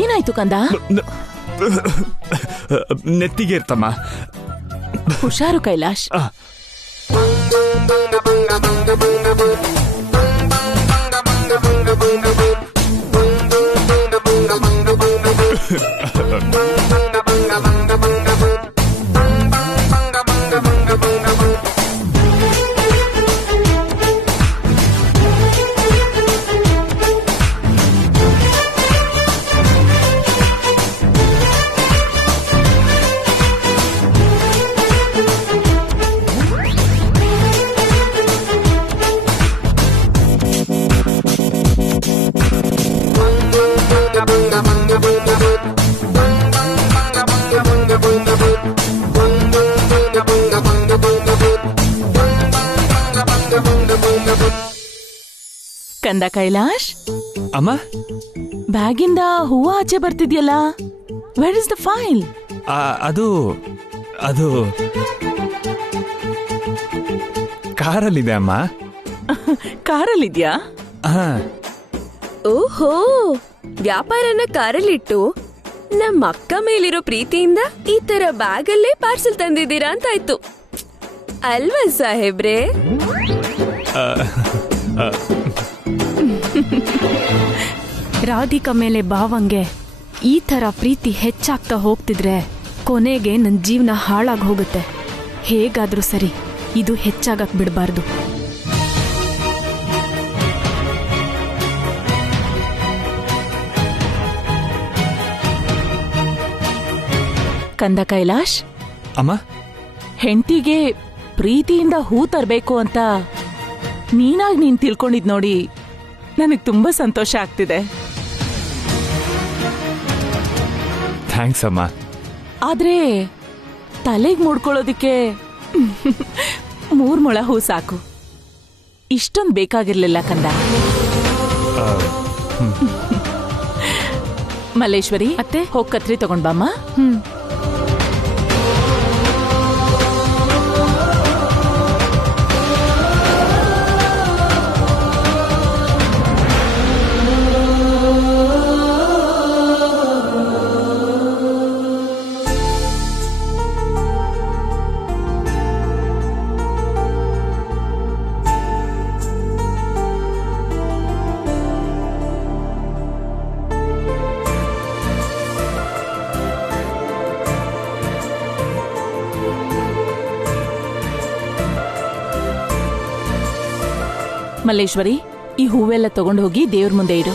ಏನಾಯ್ತು ಕಂದ? ನೆತ್ತಿಗೆ ಇರ್ತಮ್ಮ. ಹುಷಾರು ಕೈಲಾಶ್. ಕಂದ ಕೈಲಾಶ್, ಅಮ್ಮ ಬ್ಯಾಗಿಂದ ಹೂವು ಆಚೆ ಬರ್ತಿದ್ಯಲ್ಲ, ವೇರ್ ಇಸ್ ದ ಫೈಲ್? ಅದು ಅದು ಕಾರಲ್ಲಿದೆ ಅಮ್ಮ. ಕಾರಲ್ಲಿದ್ಯಾ? ಓಹೋ, ವ್ಯಾಪಾರನ ಕಾರಲ್ಲಿಟ್ಟು ನಮ್ಮ ಅಕ್ಕ ಮೇಲಿರೋ ಪ್ರೀತಿಯಿಂದ ಈ ತರ ಬ್ಯಾಗಲ್ಲೇ ಪಾರ್ಸೆಲ್ ತಂದಿದ್ದೀರಾ ಅಂತಾಯ್ತು ಅಲ್ವಾ ಸಾಹೇಬ್ರೆ? ರಾಧಿಕಾ ಮೇಲೆ ಭಾವಂಗೆ ಈ ತರ ಪ್ರೀತಿ ಹೆಚ್ಚಾಗ್ತಾ ಹೋಗ್ತಿದ್ರೆ ಕೊನೆಗೆ ನನ್ನ ಜೀವನ ಹಾಳಾಗಿ ಹೋಗುತ್ತೆ. ಹೇಗಾದ್ರೂ ಸರಿ, ಇದು ಹೆಚ್ಚಾಗಕ್ ಬಿಡಬಾರ್ದು. ಕಂದ ಕೈಲಾಶ್, ಅಮ್ಮ, ಹೆಂಡತಿಗೆ ಪ್ರೀತಿಯಿಂದ ಹೂ ತರಬೇಕು ಅಂತ ನೀನ್ ತಿಳ್ಕೊಂಡಿದ್ ನೋಡಿ ನನಗ್ ತುಂಬಾ ಸಂತೋಷ ಆಗ್ತಿದೆ. ಥ್ಯಾಂಕ್ಸ್ ಅಮ್ಮ. ಆದ್ರೆ ತಲೆಗ್ ಮುಡ್ಕೊಳ್ಳೋದಿಕ್ಕೆ 3 ಮೊಳ ಹೂ ಸಾಕು, ಇಷ್ಟೊಂದು ಬೇಕಾಗಿರ್ಲಿಲ್ಲ ಕಂದ. ಮಲ್ಲೇಶ್ವರಿ ಅತ್ತೆ, ಹೋಗ್ ಕತ್ರಿ ತಗೊಂಡ್ ಬಾಮ್ಮ. ಮಲ್ಲೇಶ್ವರಿ, ಈ ಹೂವೆಲ್ಲ ತಗೊಂಡು ಹೋಗಿ ದೇವ್ರ ಮುಂದೆ ಇಡು.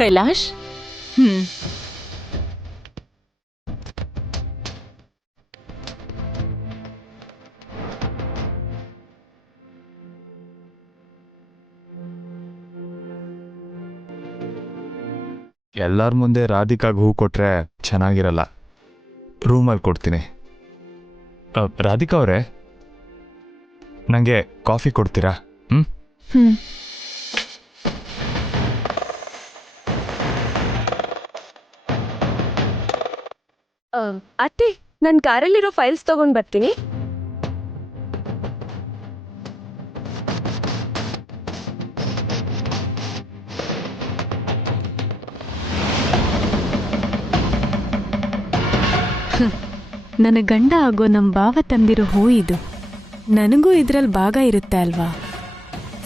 ಕೈಲಾಶ್, ಎಲ್ಲಾರ ಮುಂದೆ ರಾಧಿಕಾಗ್ ಹೂ ಕೊಟ್ರೆ ಚೆನ್ನಾಗಿರಲ್ಲ. ರೂಮಲ್ಲಿ ಕೊಡ್ತೀನಿ. ರಾಧಿಕಾ ಅವರೇ, ನಂಗೆ ಕಾಫಿ ಕೊಡ್ತೀರಾ? ಅತ್ತೆ, ನನ್ ಕಾರಲ್ಲಿರೋ ಫೈಲ್ಸ್ ತಗೊಂಡ್ ಬರ್ತೀನಿ. ನನ್ನ ಗಂಡ ಆಗೋ ನಮ್ಮ ಭಾವ ತಂದಿರೋ ಹೂ ಇದು. ನನಗೂ ಇದ್ರಲ್ಲಿ ಭಾಗ ಇರುತ್ತೆ ಅಲ್ವಾ?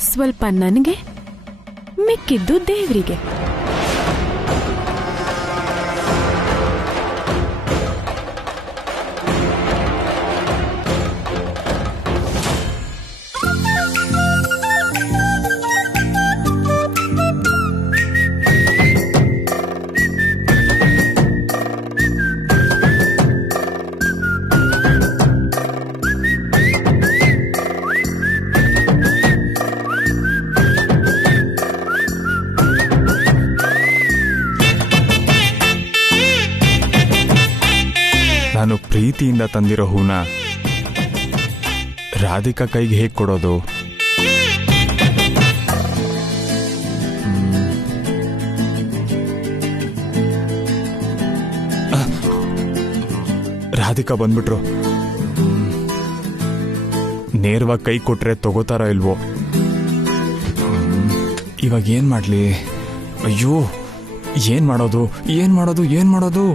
ಸ್ವಲ್ಪ ನನಗೆ, ಮಿಕ್ಕಿದ್ದು ದೇವರಿಗೆ. ನಾನು ಪ್ರೀತಿಯಿಂದ ತಂದಿರೋ ಹೂನ ರಾಧಿಕಾ ಕೈಗೆ ಹೇಗೆ ಕೊಡೋದು? ರಾಧಿಕಾ ಬಂದ್ಬಿಟ್ರು. ನೇರವಾಗಿ ಕೈ ಕೊಟ್ರೆ ತಗೋತಾರೋ ಇಲ್ವೋ. ಇವಾಗ ಏನ್ ಮಾಡ್ಲಿ? ಅಯ್ಯೋ, ಏನ್ ಮಾಡೋದು ಏನ್ ಮಾಡೋದು ಏನ್ ಮಾಡೋದು?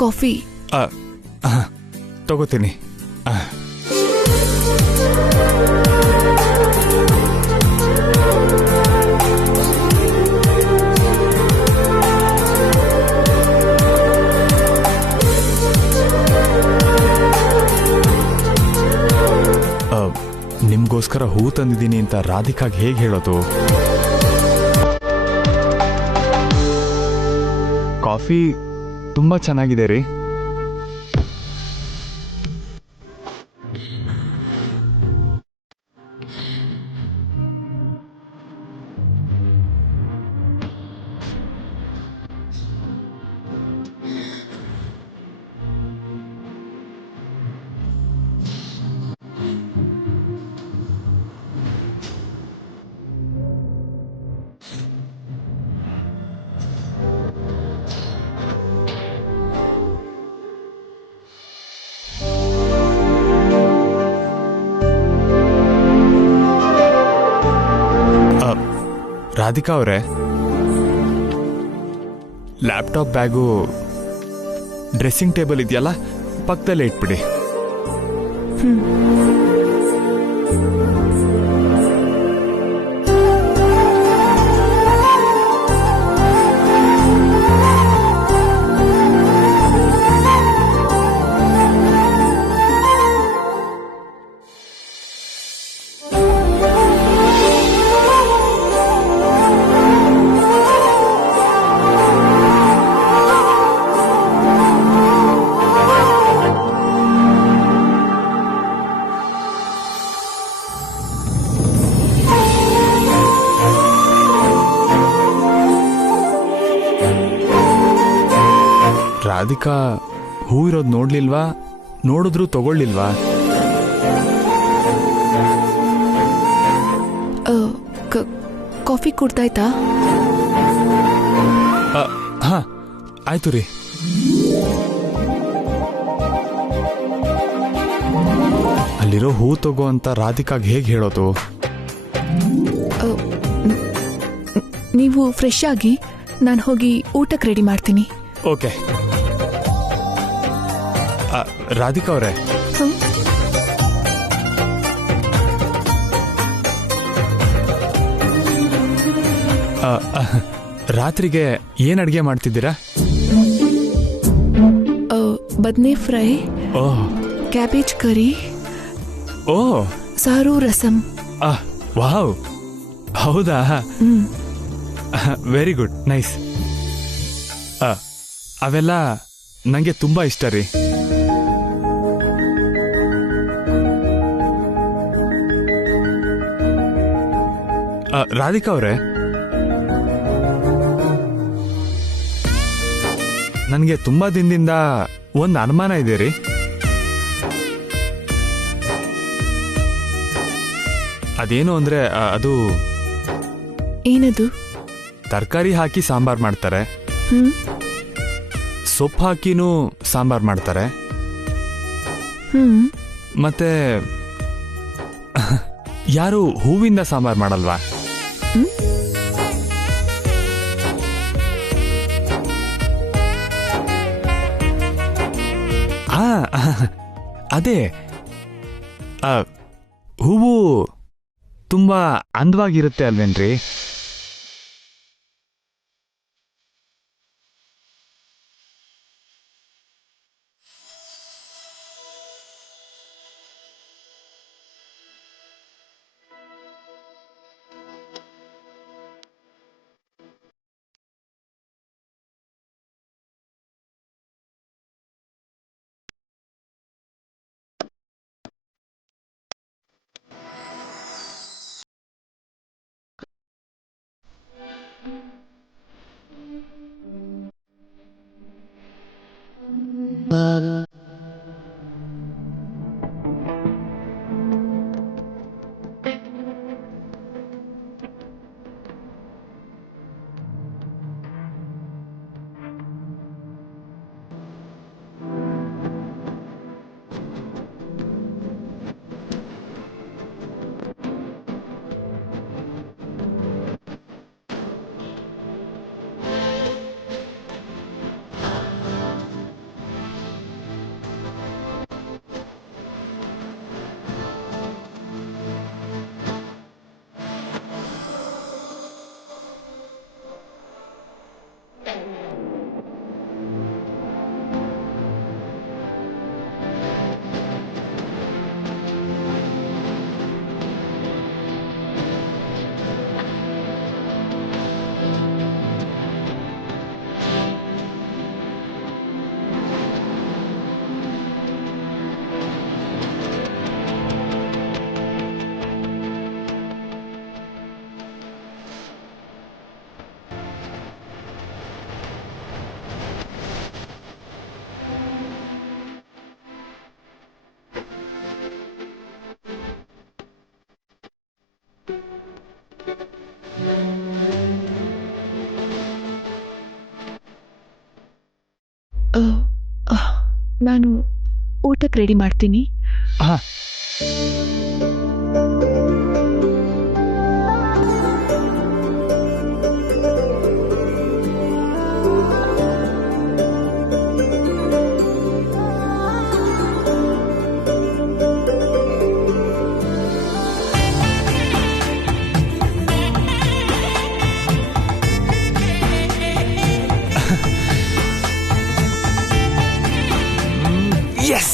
ಕಾಫಿ ತಗೋತೀನಿ. ನಿಮ್ಗೋಸ್ಕರ ಹೂ ತಂದಿದ್ದೀನಿ ಅಂತ ರಾಧಿಕಾಗ್ ಹೇಗೆ ಹೇಳೋದು? ಕಾಫಿ ತುಂಬಾ ಚೆನ್ನಾಗಿದೆ ರೀ. ರಾಧಿಕಾ ಅವರೇ, ಲ್ಯಾಪ್ಟಾಪ್ ಬ್ಯಾಗು ಡ್ರೆಸ್ಸಿಂಗ್ ಟೇಬಲ್ ಇದೆಯಲ್ಲ, ಪಕ್ಕದಲ್ಲೇ ಇಟ್ಬಿಡಿ. ರಾಧಿಕಾ ಹೂ ಇರೋದು ನೋಡ್ಲಿಲ್ವಾ? ನೋಡಿದ್ರು ತಗೊಳ್ಳಿಲ್ವಾ? ಕಾಫಿ ಕುಡ್ದಾಯ್ತಾ? ಹಾ, ಆಯ್ತು ರೀ. ಅಲ್ಲಿರೋ ಹೂ ತಗೋ ಅಂತ ರಾಧಿಕಾಗ್ ಹೇಗೆ ಹೇಳೋದು? ನೀವು ಫ್ರೆಶ್ ಆಗಿ ನಾನು ಹೋಗಿ ಊಟಕ್ಕೆ ರೆಡಿ ಮಾಡ್ತೀನಿ. ಓಕೆ. ರಾಧಿಕಾ ಅವರೇ, ರಾತ್ರಿಗೆ ಏನ್ ಅಡ್ಗೆ ಮಾಡ್ತಿದ್ದೀರಾ? ಬದನೆ ಫ್ರೈ, ಕ್ಯಾಬೇಜ್ ಕರಿ, ಸಾರು, ರಸಂ. ವಾವ್, ಹೌದಾ? Very good, nice. ಅವೆಲ್ಲ ನಂಗೆ ತುಂಬಾ ಇಷ್ಟ ರೀ. ರಾಧಿಕಾ ಅವರೇ, ನನಗೆ ತುಂಬಾ ದಿನದಿಂದ ಒಂದು ಅನುಮಾನ ಇದೆ ರೀ. ಅದೇನು ಅಂದ್ರೆ ಅದು ಏನದು? ತರಕಾರಿ ಹಾಕಿ ಸಾಂಬಾರ್ ಮಾಡ್ತಾರೆ, ಸೊಪ್ಪು ಹಾಕಿನೂ ಸಾಂಬಾರ್ ಮಾಡ್ತಾರೆ, ಮತ್ತೆ ಯಾರು ಹೂವಿಂದ ಸಾಂಬಾರ್ ಮಾಡಲ್ವಾ? ಅದೇ, ಹೂವು ತುಂಬಾ ಅಂದವಾಗಿರುತ್ತೆ ಅಲ್ವೇನ್ರಿ? ನಾನು ಊಟಕ್ಕೆ ರೆಡಿ ಮಾಡ್ತೀನಿ. ಹಾ. Yes!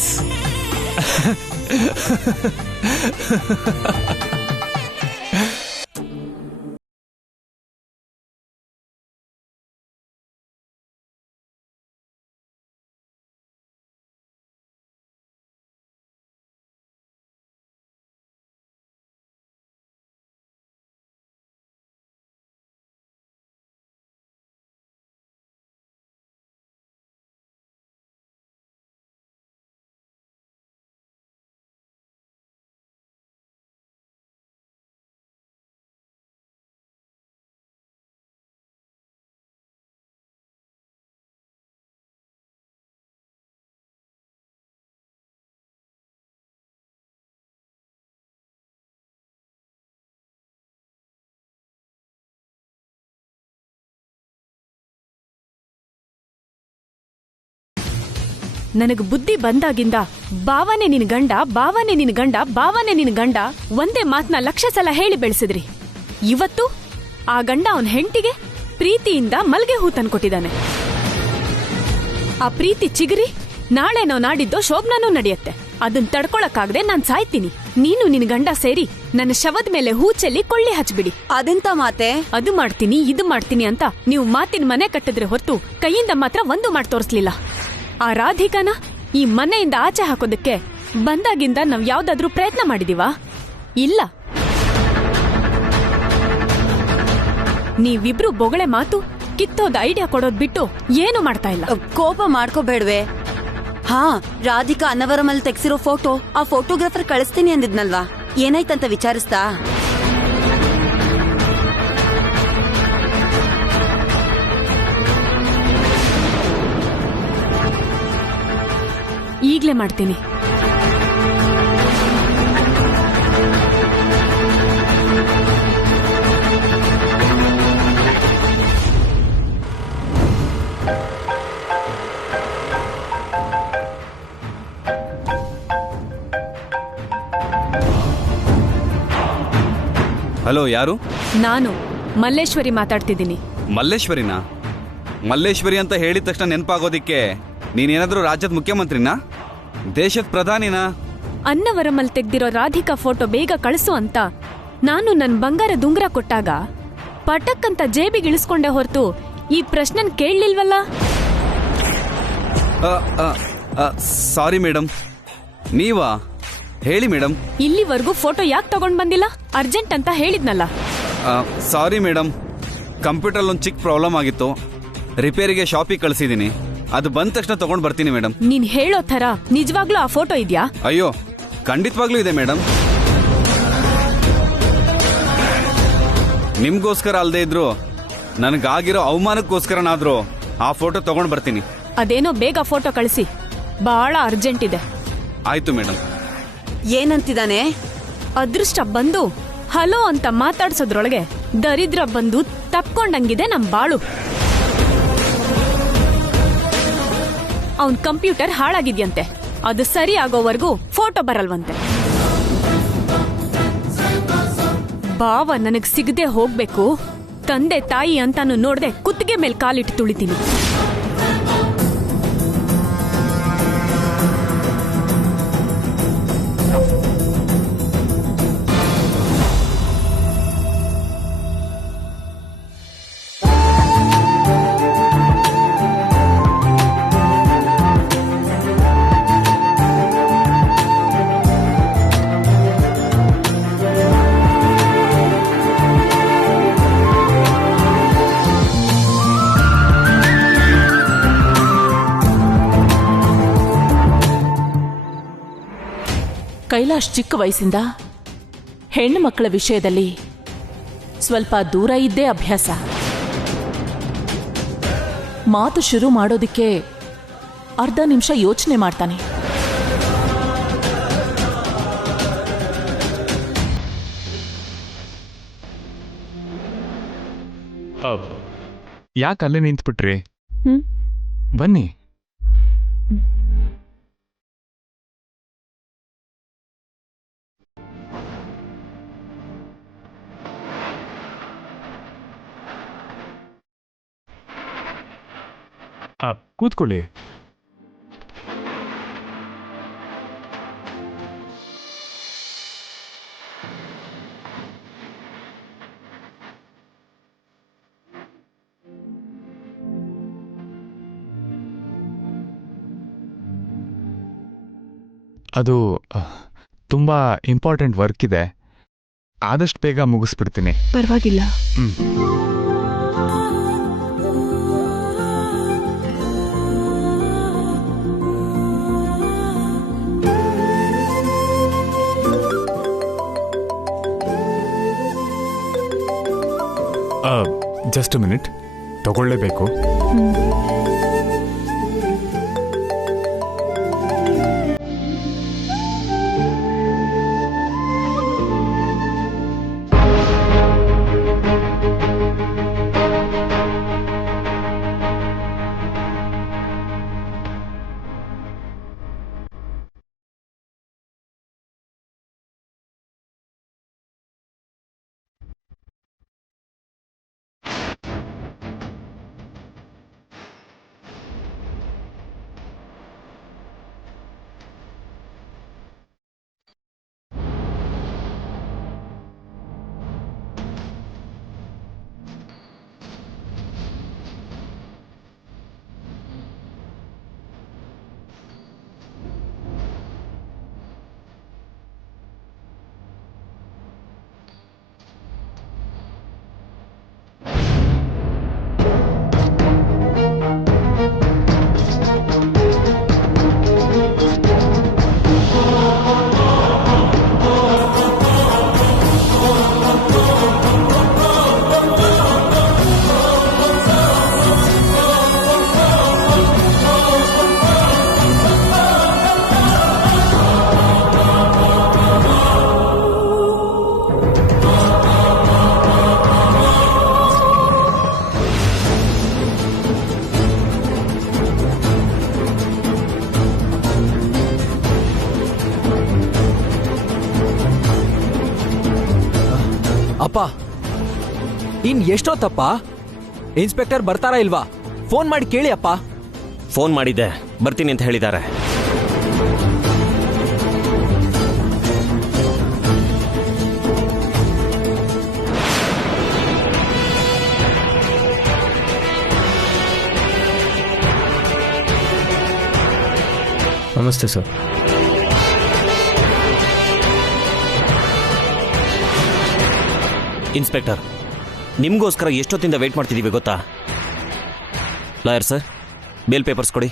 ನನಗ್ ಬುದ್ಧಿ ಬಂದಾಗಿಂದ ಬಾವನೆ ನಿನ್ ಗಂಡ, ಬಾವನೆ ನಿನ್ ಗಂಡ, ಬಾವನೆ ನಿನ್ ಗಂಡ ಒಂದೇ ಮಾತ್ನ ಲಕ್ಷ ಸಲ ಹೇಳಿ ಬೆಳೆಸಿದ್ರಿ. ಇವತ್ತು ಆ ಗಂಡ ಅವನ್ ಹೆಂಡತಿಗೆ ಪ್ರೀತಿಯಿಂದ ಮಲ್ಗೆ ಹೂ ತಂದ್ಕೊಟ್ಟಿದ್ದಾನೆ. ಆ ಪ್ರೀತಿ ಚಿಗುರಿ ನಾಳೆನೋ ನಾಡಿದ್ದೋ ಶೋಭನೂ ನಡೆಯುತ್ತೆ. ಅದನ್ ತಡ್ಕೊಳಕ್ಕಾಗದೆ ನಾನ್ ಸಾಯ್ತೀನಿ. ನೀನು ನಿನ್ ಗಂಡ ಸೇರಿ ನನ್ನ ಶವದ ಮೇಲೆ ಹೂ ಚೆಲ್ಲಿ ಕೊಳ್ಳಿ ಹಚ್ಬಿಡಿ. ಅದೆಂತ ಮಾತೆ? ಅದು ಮಾಡ್ತೀನಿ ಇದು ಮಾಡ್ತೀನಿ ಅಂತ ನೀವು ಮಾತಿನ ಮನೆ ಕಟ್ಟಿದ್ರೆ ಹೊರತು ಕೈಯಿಂದ ಮಾತ್ರ ಒಂದು ಮಾಡಿ ತೋರಿಸ್ಲಿಲ್ಲ. ಆ ರಾಧಿಕಾನ ಈ ಮನೆಯಿಂದ ಆಚೆ ಹಾಕೋದಕ್ಕೆ ಬಂದಾಗಿಂದ ನಾವ್ ಯಾವ್ದಾದ್ರೂ ಪ್ರಯತ್ನ ಮಾಡಿದೀವಾ? ಇಲ್ಲ. ನೀವಿಬ್ರು ಬೊಗಳೆ ಮಾತು ಕಿತ್ತೋದ ಐಡಿಯಾ ಕೊಡೋದ್ ಬಿಟ್ಟು ಏನು ಮಾಡ್ತಾ ಇಲ್ಲ. ಕೋಪ ಮಾಡ್ಕೋಬೇಡ್ವೆ. ಹಾ, ರಾಧಿಕಾ ಅನ್ನವರಮಲ್ಲಿ ತೆಗ್ಸಿರೋ ಫೋಟೋ ಆ ಫೋಟೋಗ್ರಾಫರ್ ಕಳಿಸ್ತೀನಿ ಅಂದಿದ್ನಲ್ವಾ, ಏನಾಯ್ತಂತ ವಿಚಾರಿಸ್ತಾ? ಈಗ್ಲೇ ಮಾಡ್ತೀನಿ. ಹಲೋ, ಯಾರು? ನಾನು ಮಲ್ಲೇಶ್ವರಿ ಮಾತಾಡ್ತಿದ್ದೀನಿ. ಮಲ್ಲೇಶ್ವರಿನಾ? ಮಲ್ಲೇಶ್ವರಿ ಅಂತ ಹೇಳಿದ ತಕ್ಷಣ ನೆನಪಾಗೋದಿಕ್ಕೆ ನೀನೇನಾದ್ರೂ ರಾಜ್ಯದ ಮುಖ್ಯಮಂತ್ರಿನಾ, ದೇಶದ ಪ್ರಧಾನಿನಾ? ಅನ್ನವರಮಲ್ ತೆಗ್ದಿರೋ ರಾಧಿಕಾ ಫೋಟೋ ಬೇಗ ಕಳಿಸು ಅಂತ ನಾನು ನನ್ ಬಂಗಾರ ದುಂಗ್ರ ಕೊಟ್ಟಾಗ ಪಟಕ್ ಅಂತ ಜೇಬಿಗೆ ಇಳಿಸ್ಕೊಂಡೆ ಹೊರತು ಈ ಪ್ರಶ್ನೆನ್ ಕೇಳಲಿಲ್ವಲ್ಲ. Sorry madam. ನೀವಾ? ಹೇಳಿ ಮೇಡಮ್. ಇಲ್ಲಿವರೆಗೂ ಫೋಟೋ ಯಾಕೆ ತಗೊಂಡ್ ಬಂದಿಲ್ಲ? ಅರ್ಜೆಂಟ್ ಅಂತ ಹೇಳಿದ್ನಲ್ಲ. ಸಾರಿ ಮೇಡಮ್, ಕಂಪ್ಯೂಟರ್ ಒಂದು ಚಿಕ್ಕ ಪ್ರಾಬ್ಲಮ್ ಆಗಿತ್ತು, ರಿಪೇರಿಗೆ ಶಾಪಿಗೆ ಕಳಿಸಿದ್ದೀನಿ. ಅದು ಬಂದ ತಕ್ಷಣ ತಗೊಂಡ್ ಬರ್ತೀನಿ ಮೇಡಮ್. ನೀನ್ ಹೇಳೋ ಥರ ನಿಜವಾಗ್ಲೂ ಆ ಫೋಟೋ ಇದ್ಯಾ? ಅಯ್ಯೋ, ಖಂಡಿತವಾಗ್ಲೂ ಇದೆ ಮೇಡಮ್. ನಿಮ್ಗೋಸ್ಕರ ಅಲ್ದೇ ಇದ್ರು ನನಗಾಗಿರೋ ಅವಮಾನಕ್ಕೋಸ್ಕರನಾದ್ರೂ ಆ ಫೋಟೋ ತಗೊಂಡ್ ಬರ್ತೀನಿ. ಅದೇನೋ ಬೇಗ ಫೋಟೋ ಕಳಿಸಿ, ಬಹಳ ಅರ್ಜೆಂಟ್ ಇದೆ. ಆಯ್ತು ಮೇಡಮ್. ಏನಂತಿದ್ದಾನೆ? ಅದೃಷ್ಟ ಬಂದು ಹಲೋ ಅಂತ ಮಾತಾಡ್ಸೋದ್ರೊಳಗೆ ದರಿದ್ರ ಬಂದು ತಪ್ಕೊಂಡಂಗಿದೆ ನಮ್ ಬಾಳು. ಅವನ್ ಕಂಪ್ಯೂಟರ್ ಹಾಳಾಗಿದ್ಯಂತೆ, ಅದು ಸರಿ ಆಗೋವರೆಗೂ ಫೋಟೋ ಬರಲ್ವಂತೆ. ಬಾವ ನನಗ್ ಸಿಗದೆ ಹೋಗ್ಬೇಕು, ತಂದೆ ತಾಯಿ ಅಂತಾನು ನೋಡ್ದೆ ಕುತ್ತಿಗೆ ಮೇಲೆ ಕಾಲಿಟ್ಟು ತುಳಿತೀನಿ. ಕೈಲಾಶ್ ಚಿಕ್ಕ ವಯಸ್ಸಿಂದ ಹೆಣ್ಣು ಮಕ್ಕಳ ವಿಷಯದಲ್ಲಿ ಸ್ವಲ್ಪ ದೂರ ಇದ್ದೇ ಅಭ್ಯಾಸ. ಮಾತು ಶುರು ಮಾಡೋದಕ್ಕೆ ಅರ್ಧ ನಿಮಿಷ ಯೋಚನೆ ಮಾಡ್ತಾನೆ. ಯಾಕೆ ಅಲ್ಲೇ ನಿಂತ್ಬಿಟ್ರಿ? ಬನ್ನಿ. ಕೂತ್ಕೊಳ್ಳಿ. ಅದು ತುಂಬಾ ಇಂಪಾರ್ಟೆಂಟ್ ವರ್ಕ್ ಇದೆ, ಆದಷ್ಟು ಬೇಗ ಮುಗಿಸ್ಬಿಡ್ತೀನಿ. ಪರವಾಗಿಲ್ಲ. ಜಸ್ಟ್ ಮಿನಿಟ್, ತಗೊಳ್ಳೇಬೇಕು. ಅಪ್ಪ, ಇನ್ ಎಷ್ಟೊತ್ತಪ್ಪ? ಇನ್ಸ್ಪೆಕ್ಟರ್ ಬರ್ತಾರಾ ಇಲ್ವಾ? ಫೋನ್ ಮಾಡಿ ಕೇಳಿ ಅಪ್ಪ. ಫೋನ್ ಮಾಡಿದ್ದೆ, ಬರ್ತೀನಿ ಅಂತ ಹೇಳಿದ್ದಾರೆ. ನಮಸ್ತೆ ಸರ್. ಇನ್ಸ್ಪೆಕ್ಟರ್, ನಿಮಗೋಸ್ಕರ ಎಷ್ಟೊತ್ತಿಂದ ವೇಟ್ ಮಾಡ್ತಿದ್ದೀವಿ ಗೊತ್ತಾ? ಲಾಯರ್ ಸರ್, ಬೇಲ್ ಪೇಪರ್ಸ್ ಕೊಡಿ.